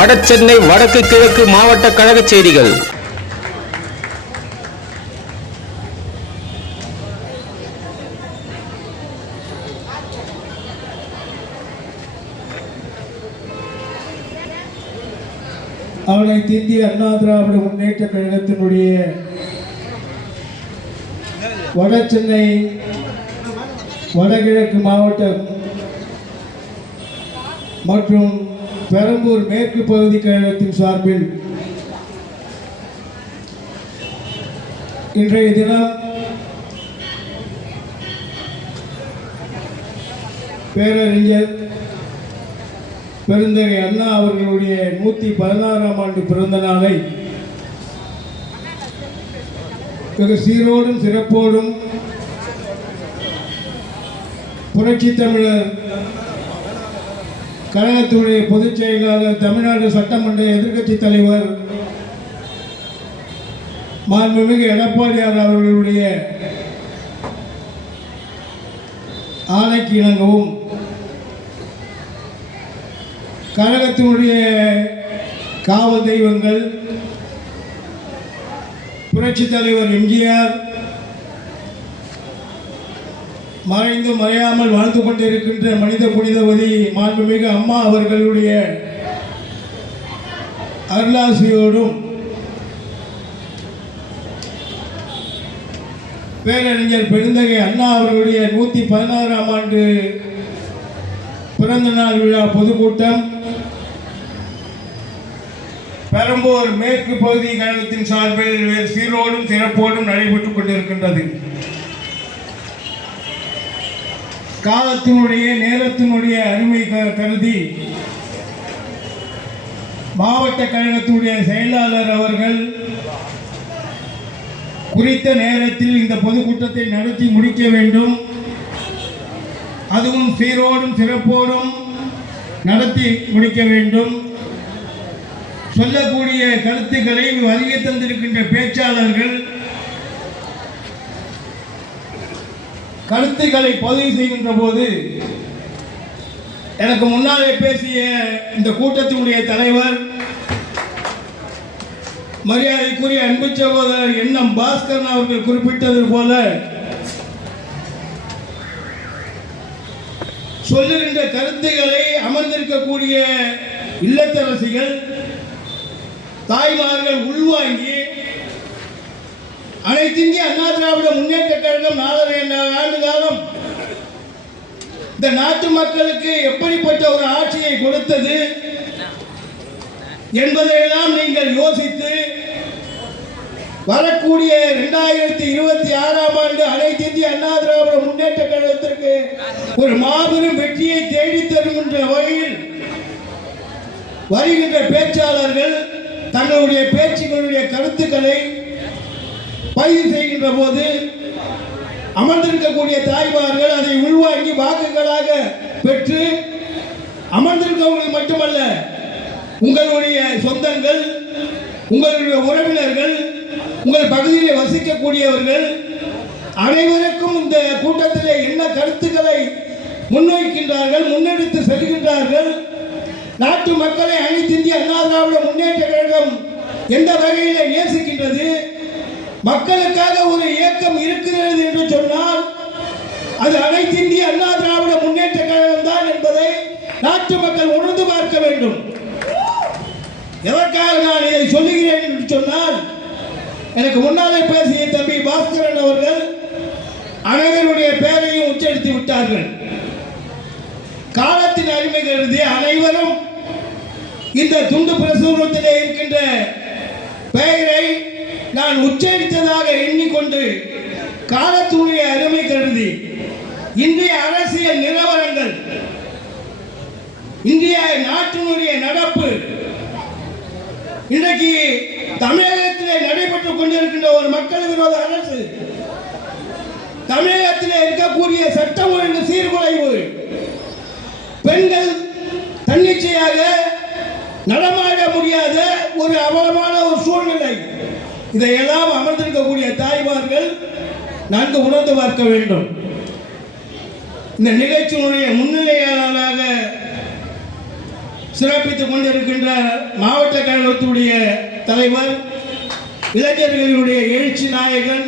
வடசென்னை வடக்கு கிழக்கு மாவட்ட கழக செய்திகள். அவனை இந்திய அண்ணா திராவிட முன்னேற்ற கழகத்தினுடைய வட சென்னை வடகிழக்கு மாவட்டம் மற்றும் பெரம்பூர் மேற்கு பகுதி கழகத்தின் சார்பில் இன்றைய தினம் பேரறிஞர் பெருந்தகை அண்ணா அவர்களுடைய நூத்தி பதினாறாம் ஆண்டு பிறந்த நாளை வெகு சீரோடும் சிறப்போடும் புரட்சி தமிழர் கழகத்துடைய பொதுச் செயலாளர் தமிழ்நாடு சட்டமன்ற எதிர்க்கட்சி தலைவர் மாண்புமிகு எடப்பாடியார் அவர்களுடைய ஆணைக்கு இணங்கவும் கழகத்தினுடைய காவல் தெய்வங்கள் புரட்சி தலைவர் எம்ஜிஆர் மறைந்து மறையாமல் வாழ்ந்து கொண்டிருக்கின்ற மனித புனிதவதி மாண்புமிகு அம்மா அவர்களுடைய அருளாசியோடும் பேரறிஞர் பெருந்தகை அண்ணா அவர்களுடைய நூற்றி பதினாறாம் ஆண்டு பிறந்த நாள் விழா பொதுக்கூட்டம். பெரம்பூர் மேற்கு பகுதி கழகத்தின் சார்பில் சீரோடும் சிறப்போடும் நடைபெற்றுக் கொண்டிருக்கின்றது. காலத்தினுடைய நேரத்தினுடைய அருமை க- கருதி மாவட்ட கழகத்தினுடைய செயலாளர் அவர்கள் குறித்த நேரத்தில் இந்த பொதுக்கூட்டத்தை நடத்தி முடிக்க வேண்டும். அதுவும் சீரோடும் சிறப்போடும் நடத்தி முடிக்க வேண்டும். சொல்லக்கூடிய கருத்துக்களை வருகை தந்திருக்கின்ற பேச்சாளர்கள் கருத்துக்களை பதிவு செய்கின்ற போது எனக்கு முன்னாலே பேசிய இந்த கூட்டத்தினுடைய தலைவர் மரியாதைக்குரிய அன்பு சகோதரர் எண்ணம் பாஸ்கரன் அவர்கள் குறிப்பிட்டது போல சொல்லுகின்ற கருத்துக்களை அமர்ந்திருக்கக்கூடிய இல்லத்தரசிகள் தாய்மார்கள் உள்வாங்கி அனைத்திந்திய அண்ணா திராவிட முன்னேற்ற கழகம் நாலரை ஆண்டு காலம்? இந்த நாட்டு மக்களுக்கு எப்படிப்பட்ட ஒரு ஆட்சியை கொடுத்தது? என்பதையெல்லாம் நீங்கள் யோசித்து வரக்கூடிய இரண்டாயிரத்தி இருபத்தி ஆறாம் ஆண்டு அனைத்து இந்திய அண்ணா திராவிட முன்னேற்ற கழகத்திற்கு ஒரு மாபெரும் வெற்றியை தேடித் தருகின்ற வகையில் வருகின்ற பேச்சாளர்கள் தங்களுடைய பேச்சுகளுடைய கருத்துக்களை பயிர் செய்கின்ற போது அமர்ந்திருக்கக்கூடிய தாய்மார்கள் அதை உள்வாங்கி வாக்குகளாக பெற்று அமர்ந்திருக்கவர்கள் மட்டுமல்ல உங்களுடைய சொந்தங்கள் உங்களுடைய உறவினர்கள் உங்கள் பகுதியில் வசிக்கக்கூடியவர்கள் அனைவருக்கும் இந்த கூட்டத்திலே என்ன கருத்துக்களை முன்வைக்கின்றார்கள் முன்னெடுத்து செல்கின்றார்கள். நாட்டு மக்களை அனைத்து இந்திய அண்ணா திராவிட முன்னேற்ற கழகம் எந்த வகையில் நேசிக்கின்றது? மக்களுக்காக ஒரு இயக்கம் இருக்கிறது என்று சொன்னால் அது அனைத்து இந்திய அண்ணா திராவிட முன்னேற்ற கழகம் தான் என்பதை நாட்டு மக்கள் உணர்ந்து பார்க்க வேண்டும். எதற்காக நான் இதை சொல்லுகிறேன் என்று சொன்னால் எனக்கு முன்னாலே பேசிய தம்பி பாஸ்கரன் அவர்கள் அனைவருடைய பெயரையும் உச்சரித்து விட்டார்கள். காலத்தின் அருமை கருதி அனைவரும் இந்த துண்டு பிரசுரத்திலே இருக்கின்ற பெயரை நான் உச்சரித்ததாக எண்ணிக்கொண்டு காலத்துடைய அருமை கருதி இன்றைய அரசியல் நிலவரங்கள் இந்திய நாட்டினுடைய நடப்பு இன்றைக்கு தமிழகத்திலே நடைபெற்றுக் கொண்டிருக்கின்ற ஒரு மக்கள் விரோத அரசு தமிழகத்திலே இருக்கக்கூடிய சட்டம் ஒழுங்கு சீர்குலைவு பெண்கள் தன்னிச்சையாக நடமாட முடியாத ஒரு அவலமான ஒரு சூழ்நிலை. இதையெல்லாம் அமர்ந்திருக்கக்கூடிய தாய்மார்கள் நன்கு உணர்ந்து பார்க்க வேண்டும். இந்த நிகழ்ச்சியினுடைய முன்னிலையாளராக சிறப்பித்துக் கொண்டிருக்கின்ற மாவட்ட கழகத்துடைய தலைவர் இளைஞர்களுடைய எழுச்சி நாயகன்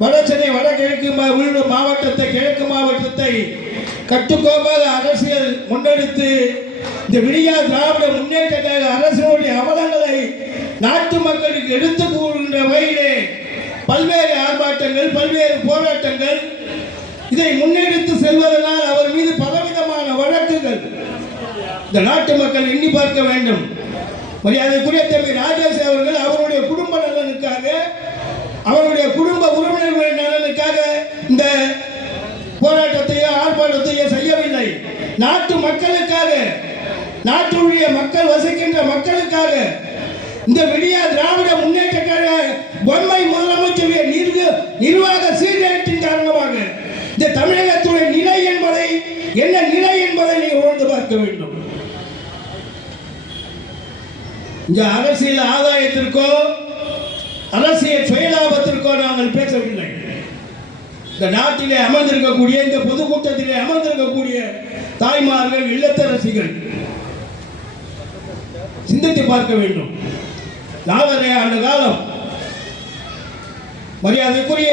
வடசென்னை வடகிழக்கு மா- உள்ளூர் மாவட்டத்தை கிழக்கு மாவட்டத்தை கட்டுக்கோப்பாக அரசியல் முன்னெடுத்து இந்த விடியா திராவிட முன்னேற்ற கழக நாட்டு மக்களுக்கு எடுத்து கூறுகின்ற வகையிலே பல்வேறு ஆர்ப்பாட்டங்கள் பல்வேறு போராட்டங்கள் இதை முன்னெடுத்து செல்வதனால் அவர் மீது பலவிதமான வழக்குகள் இந்த நாட்டு மக்கள் எண்ணி பார்க்க வேண்டும். மரியாதைக்குரிய தம்பி ராஜேஷ் அவர்கள் அவருடைய குடும்ப நலனுக்காக அவருடைய குடும்ப உறவினர்களின் நலனுக்காக இந்த போராட்டத்தையோ ஆர்ப்பாட்டத்தையோ செய்யவில்லை. நாட்டு மக்களுக்காக நாட்டுடைய மக்கள் வசிக்கின்ற மக்களுக்காக இந்த விடியா திராவிட முன்னேற்ற கழக பொம்மை முதலமைச்சர் நிர்வாக சீர்திருத்தின் காரணமாக இந்த தமிழகத்துடைய நிலை என்பதை என்ன நிலை என்பதை நீ உணர்ந்து பார்க்க வேண்டும். இந்த அரசியல் ஆதாயத்திற்கோ அரசியல் சுயலாபத்திற்கோ நாங்கள் பேசவில்லை. இந்த நாட்டிலே அமர்ந்திருக்கக்கூடிய இந்த பொதுக்கூட்டத்திலே அமர்ந்திருக்கக்கூடிய தாய்மார்கள் இல்லத்தரசிகள் சிந்தித்து பார்க்க வேண்டும். நாலரை ஆண்டு காலம் மரியாதைக்குரிய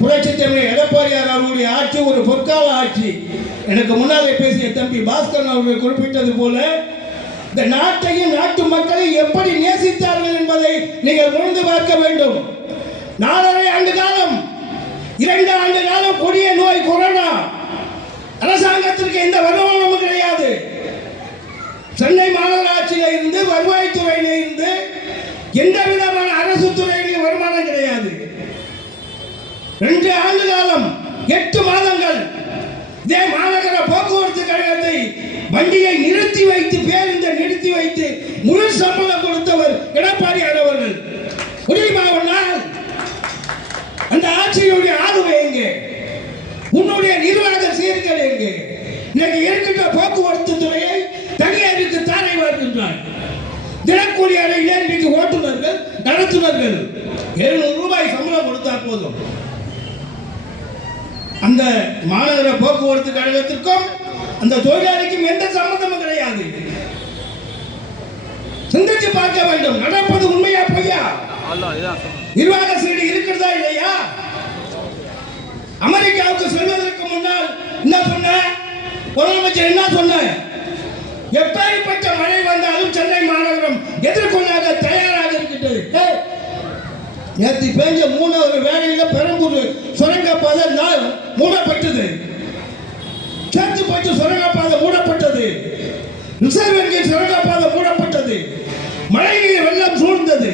புரட்சி தமிழ் எடப்பாடியார் அவர்களுடைய ஆட்சி ஒரு பொற்கால ஆட்சி. எனக்கு முன்னாலே பேசிய தம்பி பாஸ்கரன் அவர்கள் குறிப்பிட்டது போல இந்த நாட்டையும் நாட்டு மக்களை எப்படி நேசித்தார்கள் என்பதை நீங்கள் உணர்ந்து பார்க்க வேண்டும். நாலரை ஆண்டு காலம் இரண்டு ஆண்டு காலம் கொடிய நோய் கொரோனா. அரசாங்கத்திற்கு இந்த வருவாய் எட்டு மாதங்கள் இதே மாநகர போக்குவரத்து கழகத்தை வண்டியை நிறுத்தி வைத்து பேருந்தை நிறுத்தி வைத்து முழு சம்பளம் கொடுத்தவர் எடப்பாடி அவர்கள். முடியுமா அந்த ஆட்சியுடைய ஆளுமை எங்கே? உன்னுடைய நிர்வாக சீர்கள் எங்கே? இன்னைக்கு இருக்கின்ற போக்குவரத்து துறையை தனியாருக்கு தாரை வருகின்றார் தினக்கூலி அறையிலே இன்றைக்கு ஓட்டுநர்கள் நடத்துனர்கள் எழுநூறு ரூபாய் சம்பளம் கொடுத்தா போதும். அந்த மாநகர போக்குவரத்து கழகத்திற்கும் அந்த தொழிலாளிக்கும் எந்த சம்பந்தமும் கிடையாது. சிந்திச்சு பார்க்க வேண்டும். நடப்பது உண்மையா பொய்யா? நிர்வாக சீடு இருக்கிறதா இல்லையா? அமெரிக்காவுக்கு செல்வதற்கு முன்னால் என்ன சொன்ன? முதலமைச்சர் என்ன சொன்ன? எப்பேற்பட்ட மழை வந்தாலும் சென்னை மாநகரம் எதிர்கொள்ளாத தயாராக இருக்கிறது நேற்று பெஞ்ச மூணாவது வேலையில பெரம்பூர் சுரங்கப்பாதை நாள் மூடப்பட்டது. சேத்துப்பட்டு சுரங்கப்பாதை மூடப்பட்டது. ரிசர்வ் வங்கி சுரங்கப்பாதை மூடப்பட்டது. மழைநீர் வெள்ளம் சூழ்ந்தது.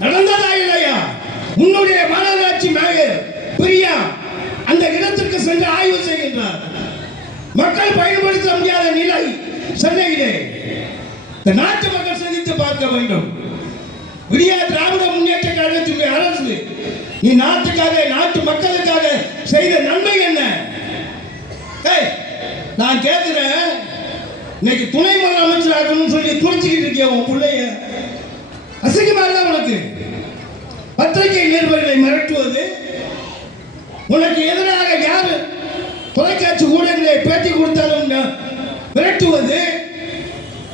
நடந்ததா இல்லையா? உன்னுடைய மாநகராட்சி மேயர் பிரியா அந்த இடத்திற்கு சென்று ஆய்வு செய்கின்றார். மக்கள் பயன்படுத்த முடியாத நிலை சென்னையிலே. இந்த நாட்டு மக்கள் சிந்தித்து பார்க்க வேண்டும். விடியா திராவிட முன்னேற்ற கழகத்தினுடைய அரசு. நீ நாட்டுக்காக நாட்டு மக்களுக்காக செய்த நன்மை என்ன? ஏய், நான் கேட்கிறேன் இன்னைக்கு துணை முதலமைச்சர் ஆகணும்னு சொல்லி துணிச்சுக்கிட்டு இருக்கிய உன் பிள்ளைய? அசிங்கமா இல்ல உனக்கு? பத்திரிகை நிருபர்களை மிரட்டுவது? உனக்கு எதிராக யார் தொலைக்காட்சி ஊடகங்களை பேட்டி கொடுத்தாலும் மிரட்டுவது?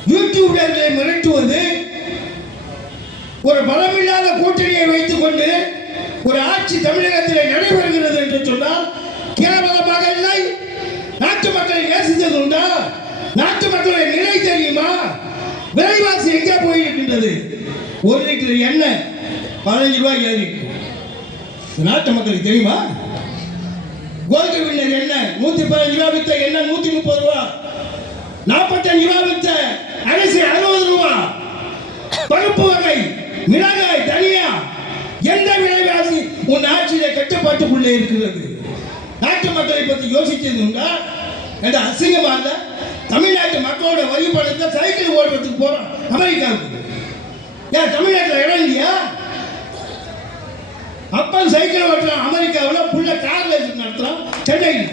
யூடியூபர்களை மிரட்டுவது? ஒரு பலமில்லாத கூட்டணியை வைத்துக் கொண்டு ஒரு ஆட்சி தமிழகத்தில் நடைபெறுகிறது என்று சொன்னால் கேவலமாக இல்லை. நாட்டு மக்களை நேசித்தது உண்டா? நாட்டு மக்களுடைய நிலை தெரியுமா? விலைவாசி எங்கே போயிருக்கின்றது? ஒரு லிட்டர் எண்ணெய் பதினஞ்சு ரூபாய் ஏறி நாட்டு மக்களுக்கு தெரியுமா? கோல்டு வின்னர் எண்ணெய் நூத்தி பதினஞ்சு ரூபாய் வித்த எண்ணெய் நூத்தி முப்பது ரூபா. நாற்பத்தஞ்சு ரூபா வித்த அரிசி அறுபது ரூபா பருப்பு வகை மிளகாய் தனியா எந்த விலைவாசி உன் ஆட்சியில கொண்டே இருக்கிறது. நாட்டு மக்களை பத்தி யோசிச்சது உண்டா? என்ற அசிங்கமா இல்ல தமிழ்நாட்டு மக்களோட வரி சைக்கிள் ஓடுறதுக்கு போறோம் அமெரிக்காவுக்கு. ஏன் தமிழ்நாட்டில் இடம் இல்லையா? அப்பன் சைக்கிள் ஓட்டுறான் அமெரிக்காவில் புள்ள கார் ரேஸ் நடத்துறான் சென்னையில்.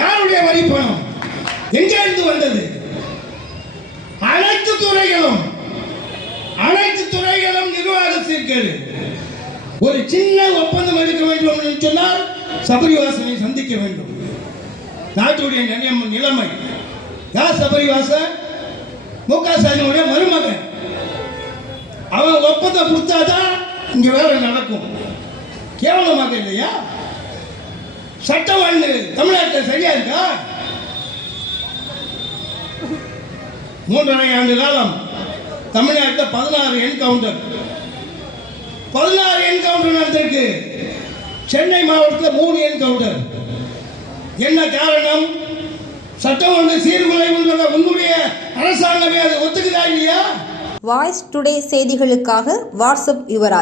யாருடைய வரி பணம் எங்க இருந்து வந்தது? அனைத்து துறைகளும் அனைத்து துறைகளும் நிர்வாகத்திற்கு ஒரு சின்ன ஒப்பந்தம் எடுக்க வேண்டும் என்று சொன்னால் சபரிவாசனை சந்திக்க வேண்டும். நாட்டுடைய நிலைமை நிலைமை. யார் சபரிவாச? மு க ஸ்டாலினுடைய மருமகன். அவன் ஒப்பந்தம் கொடுத்தாதான் இங்க வேலை நடக்கும். கேவலமாக இல்லையா? சட்டம் ஒண்ணு தமிழ்நாட்டில் சரியா இருக்கா? மூன்றரை ஆண்டு காலம் தமிழ்நாட்டில் பதினாறு என்கவுண்டர் பதினாறு என்கவுண்டர் நடந்திருக்கு சென்னை மாவட்டத்தில் மூணு என்கவுண்டர் என்ன காரணம்? சட்டம் ஒன்று சீர்குலைவுன்றத உன்னுடைய அரசாங்கமே அது ஒத்துக்குதா இல்லையா? வாய்ஸ் டுடே செய்திகளுக்காக வாட்ஸ்அப் யுவராஜ்.